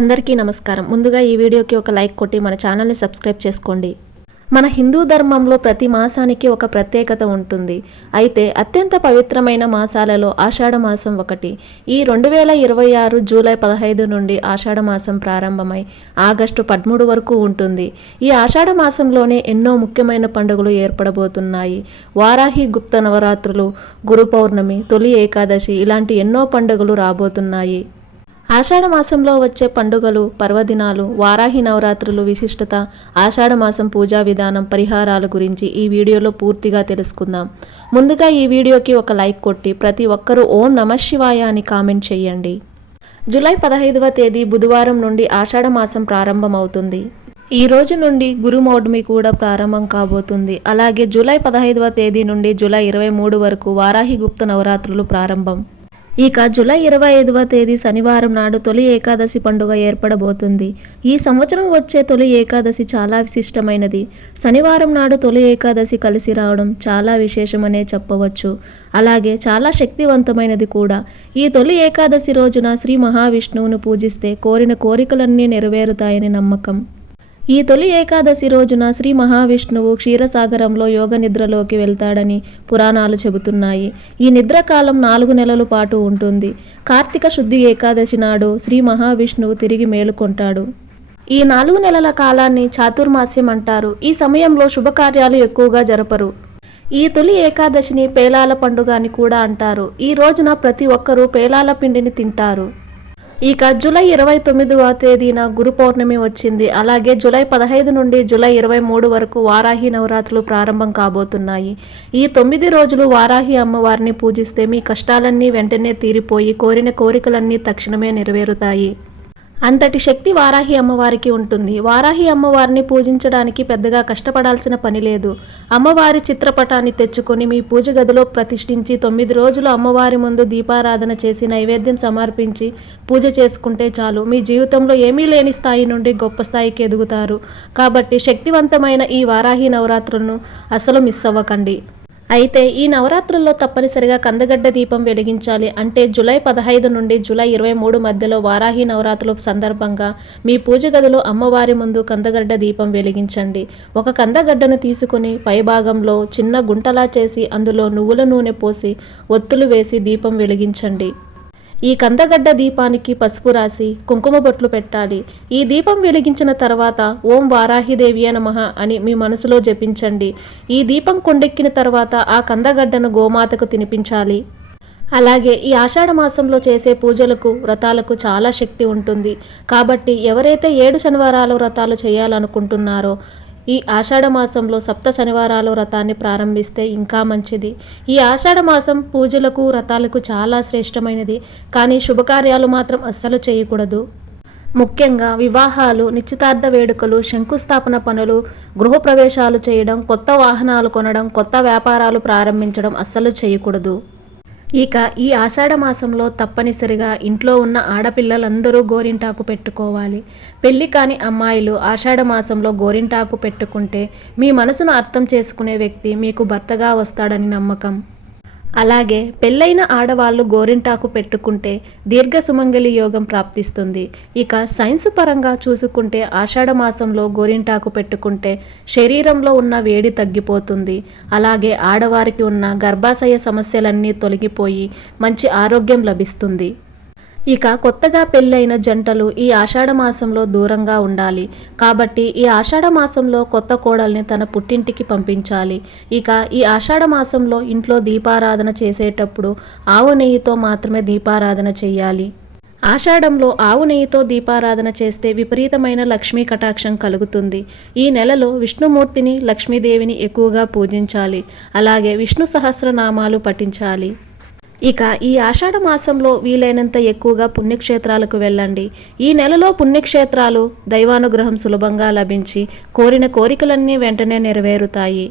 అందరికీ నమస్కారం. ముందుగా ఈ వీడియోకి ఒక లైక్ కొట్టి మన ఛానల్ని సబ్స్క్రైబ్ చేసుకోండి. మన హిందూ ధర్మంలో ప్రతి మాసానికి ఒక ప్రత్యేకత ఉంటుంది. అయితే అత్యంత పవిత్రమైన మాసాలలో ఆషాఢ మాసం ఒకటి. ఈ 2026 జూలై 15 నుండి ఆషాఢ మాసం ప్రారంభమై ఆగస్టు 13 వరకు ఉంటుంది. ఈ ఆషాఢ మాసంలోనే ఎన్నో ముఖ్యమైన పండుగలు ఏర్పడబోతున్నాయి. వారాహి గుప్త నవరాత్రులు, గురు పౌర్ణమి, తొలి ఏకాదశి ఇలాంటి ఎన్నో పండుగలు రాబోతున్నాయి. ఆషాఢ మాసంలో వచ్చే పండుగలు, పర్వదినాలు, వారాహి నవరాత్రులు విశిష్టత, ఆషాఢ మాసం పూజా విధానం, పరిహారాల గురించి ఈ వీడియోలో పూర్తిగా తెలుసుకుందాం. ముందుగా ఈ వీడియోకి ఒక లైక్ కొట్టి ప్రతి ఒక్కరూ ఓం నమః శివాయ అని కామెంట్ చేయండి. జూలై 15వ తేదీ బుధవారం నుండి ఆషాఢ మాసం ప్రారంభమవుతుంది. ఈ రోజు నుండి గురుమౌఢమి కూడా ప్రారంభం కాబోతుంది. అలాగే జూలై 15వ తేదీ నుండి జూలై 23 వరకు వారాహి గుప్త నవరాత్రులు ప్రారంభం. ఇక జూలై 25వ తేదీ శనివారం నాడు తొలి ఏకాదశి పండుగ ఏర్పడబోతుంది. ఈ సంవత్సరం వచ్చే తొలి ఏకాదశి చాలా విశిష్టమైనది. శనివారం నాడు తొలి ఏకాదశి కలిసి రావడం చాలా విశేషమనే చెప్పవచ్చు. అలాగే చాలా శక్తివంతమైనది కూడా. ఈ తొలి ఏకాదశి రోజున శ్రీ మహావిష్ణువును పూజిస్తే కోరిన కోరికలన్నీ నెరవేరుతాయని నమ్మకం. ఈ తొలి ఏకాదశి రోజున శ్రీ మహావిష్ణువు క్షీరసాగరంలో యోగ నిద్రలోకి వెళ్తాడని పురాణాలు చెబుతున్నాయి. ఈ నిద్రకాలం 4 నెలల పాటు ఉంటుంది. కార్తీక శుద్ధి ఏకాదశి నాడు శ్రీ మహావిష్ణువు తిరిగి మేలుకొంటాడు. ఈ 4 నెలల కాలాన్ని చాతుర్మాస్యం అంటారు. ఈ సమయంలో శుభకార్యాలు ఎక్కువగా జరపరు. ఈ తొలి ఏకాదశిని పేలాల పండుగ అని కూడా అంటారు. ఈ రోజున ప్రతి ఒక్కరూ పేలాల పిండిని తింటారు. ఇక జూలై 29వ తేదీన గురు పౌర్ణమి వచ్చింది. అలాగే జూలై 15 నుండి జూలై 23 వరకు వారాహి నవరాత్రులు ప్రారంభం కాబోతున్నాయి. ఈ 9 రోజులు వారాహి అమ్మవారిని పూజిస్తే మీ కష్టాలన్నీ వెంటనే తీరిపోయి కోరిన కోరికలన్నీ తక్షణమే నెరవేరుతాయి. అంతటి శక్తి వారాహి అమ్మవారికి ఉంటుంది. వారాహి అమ్మవారిని పూజించడానికి పెద్దగా కష్టపడాల్సిన పని లేదు. అమ్మవారి చిత్రపటాన్ని తెచ్చుకొని మీ పూజ గదిలో ప్రతిష్ఠించి 9 రోజులు అమ్మవారి ముందు దీపారాధన చేసి నైవేద్యం సమర్పించి పూజ చేసుకుంటే చాలు. మీ జీవితంలో ఏమీ లేని స్థాయి నుండి గొప్ప స్థాయికి ఎదుగుతారు. కాబట్టి శక్తివంతమైన ఈ వారాహి నవరాత్రులను అస్సలు మిస్ అవ్వకండి. అయితే ఈ నవరాత్రుల్లో తప్పనిసరిగా కందగడ్డ దీపం వెలిగించాలి. అంటే జూలై 15 నుండి జూలై 23 మధ్యలో వారాహి నవరాత్రుల సందర్భంగా మీ పూజ గదిలో అమ్మవారి ముందు కందగడ్డ దీపం వెలిగించండి. ఒక కందగడ్డను తీసుకుని పైభాగంలో చిన్న గుంటలా చేసి అందులో నువ్వుల నూనె పోసి ఒత్తులు వేసి దీపం వెలిగించండి. ఈ కందగడ్డ దీపానికి పసుపు రాసి కుంకుమ బొట్లు పెట్టాలి. ఈ దీపం వెలిగించిన తర్వాత ఓం వారాహిదేవియే నమః అని మీ మనసులో జపించండి. ఈ దీపం కొండెక్కిన తర్వాత ఆ కందగడ్డను గోమాతకు తినిపించాలి. అలాగే ఈ ఆషాఢ మాసంలో చేసే పూజలకు, వ్రతాలకు చాలా శక్తి ఉంటుంది. కాబట్టి ఎవరైతే 7 శనివారాలు వ్రతాలు చేయాలనుకుంటున్నారో ఈ ఆషాఢ మాసంలో సప్త శనివారాల వ్రతాన్ని ప్రారంభిస్తే ఇంకా మంచిది. ఈ ఆషాఢ మాసం పూజలకు, వ్రతాలకు చాలా శ్రేష్టమైనది. కానీ శుభకార్యాలు మాత్రం అస్సలు చేయకూడదు. ముఖ్యంగా వివాహాలు, నిశ్చితార్థ వేడుకలు, శంకుస్థాపన పనులు, గృహప్రవేశాలు చేయడం, కొత్త వాహనాలు కొనడం, కొత్త వ్యాపారాలు ప్రారంభించడం అస్సలు చేయకూడదు. ఇక ఈ ఆషాఢ మాసంలో తప్పనిసరిగా ఇంట్లో ఉన్న ఆడపిల్లలందరూ గోరింటాకు పెట్టుకోవాలి. పెళ్లి కాని అమ్మాయిలు ఆషాఢ మాసంలో గోరింటాకు పెట్టుకుంటే మీ మనసును అర్థం చేసుకునే వ్యక్తి మీకు భర్తగా వస్తాడని నమ్మకం. అలాగే పెళ్ళైన ఆడవాళ్ళు గోరింటాకు పెట్టుకుంటే దీర్ఘ సుమంగళి యోగం ప్రాప్తిస్తుంది. ఇక సైన్స్ పరంగా చూసుకుంటే ఆషాఢ మాసంలో గోరింటాకు పెట్టుకుంటే శరీరంలో ఉన్న వేడి తగ్గిపోతుంది. అలాగే ఆడవారికి ఉన్న గర్భాశయ సమస్యలన్నీ తొలగిపోయి మంచి ఆరోగ్యం లభిస్తుంది. ఇక కొత్తగా పెళ్ళైన జంటలు ఈ ఆషాఢ మాసంలో దూరంగా ఉండాలి. కాబట్టి ఈ ఆషాఢ మాసంలో కొత్త కోడల్ని తన పుట్టింటికి పంపించాలి. ఇక ఈ ఆషాఢ మాసంలో ఇంట్లో దీపారాధన చేసేటప్పుడు ఆవు నెయ్యితో మాత్రమే దీపారాధన చేయాలి. ఆషాఢంలో ఆవు నెయ్యితో దీపారాధన చేస్తే విపరీతమైన లక్ష్మీ కటాక్షం కలుగుతుంది. ఈ నెలలో విష్ణుమూర్తిని, లక్ష్మీదేవిని ఎక్కువగా పూజించాలి. అలాగే విష్ణు సహస్రనామాలు పఠించాలి. ఇక ఈ ఆషాఢ మాసంలో వీలైనంత ఎక్కువగా పుణ్యక్షేత్రాలకు వెళ్ళండి. ఈ నెలలో పుణ్యక్షేత్రాలు, దైవానుగ్రహం సులభంగా లభించి కోరిన కోరికలన్నీ వెంటనే నెరవేరుతాయి.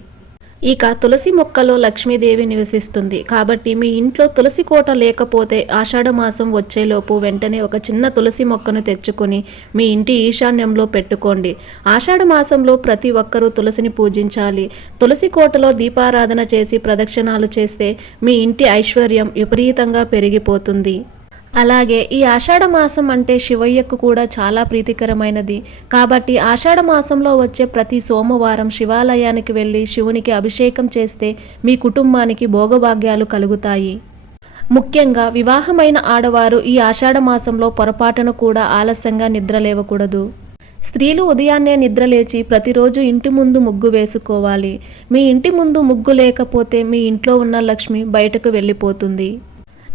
ఇక తులసి మొక్కలో లక్ష్మీదేవి నివసిస్తుంది. కాబట్టి మీ ఇంట్లో తులసి కోట లేకపోతే ఆషాఢ మాసం వచ్చేలోపు వెంటనే ఒక చిన్న తులసి మొక్కను తెచ్చుకొని మీ ఇంటి ఈశాన్యంలో పెట్టుకోండి. ఆషాఢ మాసంలో ప్రతి ఒక్కరూ తులసిని పూజించాలి. తులసి కోటలో దీపారాధన చేసి ప్రదక్షిణాలు చేస్తే మీ ఇంటి ఐశ్వర్యం విపరీతంగా పెరిగిపోతుంది. అలాగే ఈ ఆషాఢ మాసం అంటే శివయ్యకు కూడా చాలా ప్రీతికరమైనది. కాబట్టి ఆషాఢ మాసంలో వచ్చే ప్రతి సోమవారం శివాలయానికి వెళ్ళి శివునికి అభిషేకం చేస్తే మీ కుటుంబానికి భోగభాగ్యాలు కలుగుతాయి. ముఖ్యంగా వివాహమైన ఆడవారు ఈ ఆషాఢ మాసంలో పొరపాటును కూడా ఆలస్యంగా నిద్రలేవకూడదు. స్త్రీలు ఉదయాన్నే నిద్రలేచి ప్రతిరోజు ఇంటి ముందు ముగ్గు వేసుకోవాలి. మీ ఇంటి ముందు ముగ్గు లేకపోతే మీ ఇంట్లో ఉన్న లక్ష్మి బయటకు వెళ్ళిపోతుంది.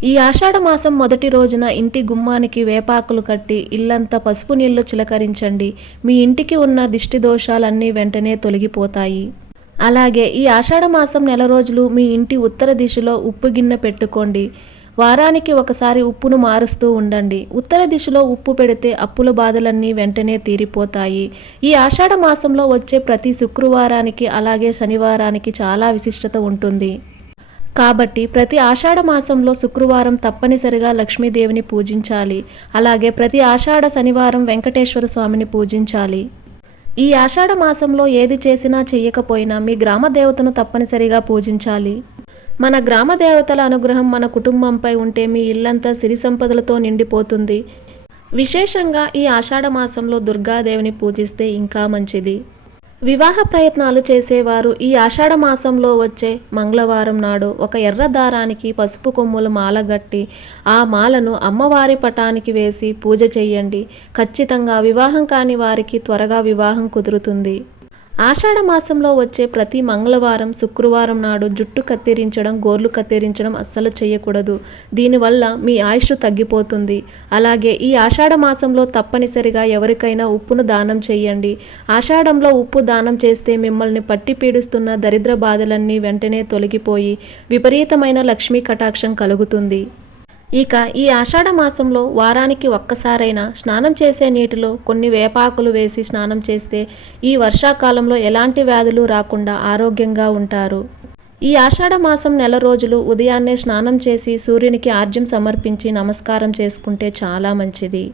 ఈ ఆషాఢ మాసం మొదటి రోజున ఇంటి గుమ్మానికి వేపాకులు కట్టి ఇల్లంతా పసుపు నీళ్లు చిలకరించండి. మీ ఇంటికి ఉన్న దిష్టి దోషాలన్నీ వెంటనే తొలగిపోతాయి. అలాగే ఈ ఆషాఢ మాసం నెల రోజులు మీ ఇంటి ఉత్తర దిశలో ఉప్పు గిన్నె పెట్టుకోండి. వారానికి ఒకసారి ఉప్పును మారుస్తూ ఉండండి. ఉత్తర దిశలో ఉప్పు పెడితే అప్పుల బాధలన్నీ వెంటనే తీరిపోతాయి. ఈ ఆషాఢ మాసంలో వచ్చే ప్రతి శుక్రవారానికి అలాగే శనివారానికి చాలా విశిష్టత ఉంటుంది. కాబట్టి ప్రతి ఆషాఢ మాసంలో శుక్రవారం తప్పనిసరిగా లక్ష్మీదేవిని పూజించాలి. అలాగే ప్రతి ఆషాఢ శనివారం వెంకటేశ్వర స్వామిని పూజించాలి. ఈ ఆషాఢ మాసంలో ఏది చేసినా చెయ్యకపోయినా మీ గ్రామ దేవతను తప్పనిసరిగా పూజించాలి. మన గ్రామ దేవతల అనుగ్రహం మన కుటుంబంపై ఉంటే మీ ఇల్లంతా సిరి సంపదలతో నిండిపోతుంది. విశేషంగా ఈ ఆషాఢ మాసంలో దుర్గాదేవిని పూజిస్తే ఇంకా మంచిది. వివాహ ప్రయత్నాలు చేసేవారు ఈ ఆషాఢ మాసంలో వచ్చే మంగళవారం నాడు ఒక ఎర్ర దారానికి పసుపు కొమ్ముల మాల గట్టి ఆ మాలను అమ్మవారి పటానికి వేసి పూజ చేయండి. ఖచ్చితంగా వివాహం కాని వారికి త్వరగా వివాహం కుదురుతుంది. ఆషాఢ మాసంలో వచ్చే ప్రతి మంగళవారం శుక్రవారం నాడు జుట్టు కత్తిరించడం గోర్లు కత్తిరించడం అస్సలు చేయకూడదు. దీనివల్ల మీ ఆయుష్ తగ్గిపోతుంది. అలాగే ఈ ఆషాఢ మాసంలో తప్పనిసరిగా ఎవరికైనా ఉప్పును దానం చేయండి. ఆషాఢంలో ఉప్పు దానం చేస్తే మిమ్మల్ని పట్టి పీడిస్తున్న దరిద్ర బాధలన్నీ వెంటనే తొలగిపోయి విపరీతమైన లక్ష్మీ కటాక్షం కలుగుతుంది. ఇక ఈ ఆషాఢ మాసంలో వారానికి ఒక్కసారైనా స్నానం చేసే నీటిలో కొన్ని వేపాకులు వేసి స్నానం చేస్తే ఈ వర్షాకాలంలో ఎలాంటి వ్యాధులు రాకుండా ఆరోగ్యంగా ఉంటారు. ఈ ఆషాఢ మాసం నెల రోజులు ఉదయాన్నే స్నానం చేసి సూర్యునికి ఆర్జ్యం సమర్పించి నమస్కారం చేసుకుంటే చాలా మంచిది.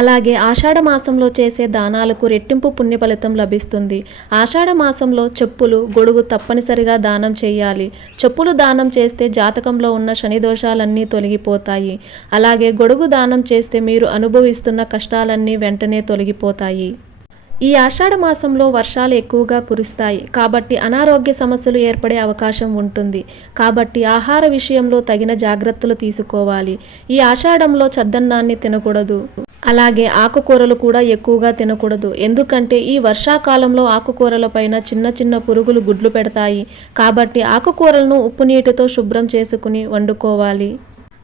అలాగే ఆషాఢ మాసంలో చేసే దానాలకు రెట్టింపు పుణ్య ఫలితం లభిస్తుంది. ఆషాఢ మాసంలో చెప్పులు గొడుగు తప్పనిసరిగా దానం చేయాలి. చెప్పులు దానం చేస్తే జాతకంలో ఉన్న శని దోషాలన్నీ తొలగిపోతాయి. అలాగే గొడుగు దానం చేస్తే మీరు అనుభవిస్తున్న కష్టాలన్నీ వెంటనే తొలగిపోతాయి. ఈ ఆషాఢ మాసంలో వర్షాలు ఎక్కువగా కురుస్తాయి. కాబట్టి అనారోగ్య సమస్యలు ఏర్పడే అవకాశం ఉంటుంది. కాబట్టి ఆహార విషయంలో తగిన జాగ్రత్తలు తీసుకోవాలి. ఈ ఆషాఢంలో చద్దన్నాన్ని తినకూడదు. అలాగే ఆకుకూరలు కూడా ఎక్కువగా తినకూడదు. ఎందుకంటే ఈ వర్షాకాలంలో ఆకుకూరల పైన చిన్న చిన్న పురుగులు గుడ్లు పెడతాయి. కాబట్టి ఆకుకూరలను ఉప్పు నీటితో శుభ్రం చేసుకుని వండుకోవాలి.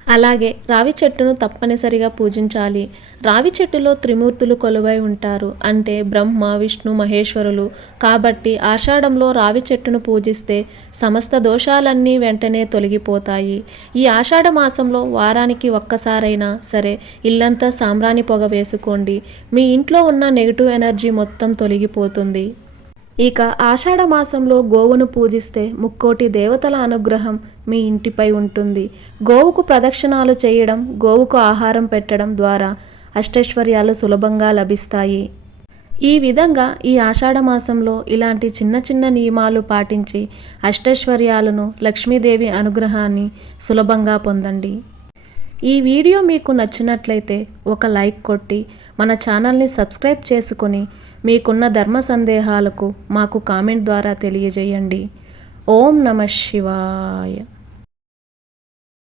అలాగే రావి చెట్టును తప్పనిసరిగా పూజించాలి. రావి చెట్టులో త్రిమూర్తులు కొలువై ఉంటారు. అంటే బ్రహ్మ విష్ణు మహేశ్వరులు. కాబట్టి ఆషాఢంలో రావి చెట్టును పూజిస్తే సమస్త దోషాలన్నీ వెంటనే తొలగిపోతాయి. ఈ ఆషాఢ మాసంలో వారానికి ఒక్కసారైనా సరే ఇల్లంతా సాంబ్రాణి పొగ వేసుకోండి. మీ ఇంట్లో ఉన్న నెగిటివ్ ఎనర్జీ మొత్తం తొలగిపోతుంది. ఇక ఆషాఢ మాసంలో గోవును పూజిస్తే ముక్కోటి దేవతల అనుగ్రహం మీ ఇంటిపై ఉంటుంది. గోవుకు ప్రదక్షిణాలు చేయడం గోవుకు ఆహారం పెట్టడం ద్వారా అష్టైశ్వర్యాలు సులభంగా లభిస్తాయి. ఈ విధంగా ఈ ఆషాఢ మాసంలో ఇలాంటి చిన్న చిన్న నియమాలు పాటించి అష్టైశ్వర్యాలను లక్ష్మీదేవి అనుగ్రహాన్ని సులభంగా పొందండి. ఈ వీడియో మీకు నచ్చినట్లయితే ఒక లైక్ కొట్టి మన ఛానల్ని సబ్స్క్రైబ్ చేసుకొని మీకున్న ధర్మ సందేహాలకు మాకు కామెంట్ ద్వారా తెలియజేయండి. ఓం నమః శివాయ.